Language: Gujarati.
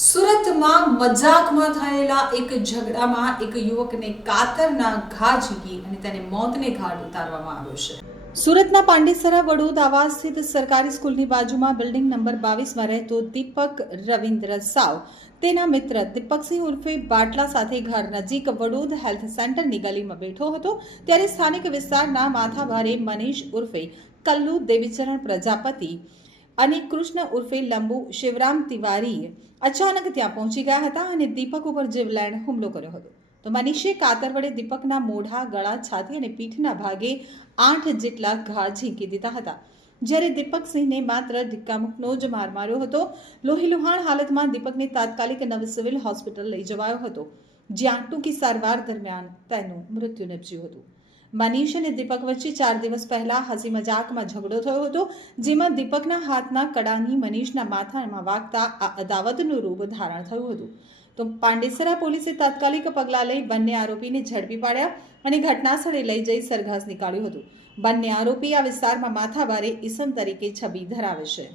સુરતમાં મજાકમાં થયેલા એક ઝઘડામાં એક યુવકને કાતરના ઘા ઝીકી અને તેને મોતને ઘાટ ઉતારવામાં આવ્યો છે. સુરતના પાંડેસરા વડોદ આવાસ સ્થિત સરકારી સ્કૂલની બાજુમાં બિલ્ડિંગ નંબર 22માં રહેતો દીપક રવિન્દ્ર સાવ તેના મિત્ર દીપકસિંહ ઉર્ફે બાટલા સાથે ઘર નજીક વડોદ હેલ્થ સેન્ટરની ગલીમાં બેઠો હતો ત્યારે સ્થાનિક વિસ્તારના માથાભારે મનીષ ઉર્ફે કલ્લુ દેવીચરણ પ્રજાપતિ અને કૃષ્ણ ઉર્ફે લંબુ શિવરામ તિવારીએ અચાનક ત્યાં પહોંચી ગયા હતા અને દીપક ઉપર જીવલેણ હુમલો કર્યો હતો. તો મનીષે કાતર વડે દીપકના મોઢા, ગળા, છાતી અને પીઠના ભાગે 8 જેટલા ઘા ઝીંકી દીધા હતા. જ્યારે દીપકસિંહને માત્ર ધિક્કામુક્કનો જ માર માર્યો હતો. લોહીલુહાણ હાલતમાં દીપકને તાત્કાલિક નવ સિવિલ હોસ્પિટલ લઈ જવાયો હતો, જ્યાં ટૂંકી સારવાર દરમિયાન તેનું મૃત્યુ નિપજ્યું હતું. મનીષ અને દીપક વચ્ચે 4 દિવસ પહેલા હસી મજાકમાં ઝઘડો થયો હતો, જેમાં દીપકના હાથના કડાની મનીષના માથામાં વાગતા આ અદાવતનું રૂપ ધારણ થયું હતું. તો પાંડેસરા પોલીસે તાત્કાલિક પગલાં લઈ બંને આરોપીને ઝડપી પાડ્યા અને ઘટનાસ્થળે લઈ જઈ સરઘાસ નીકાળ્યું હતું. બંને આરોપી આ વિસ્તારમાં માથાભારે ઈસમ તરીકે છબી ધરાવે છે.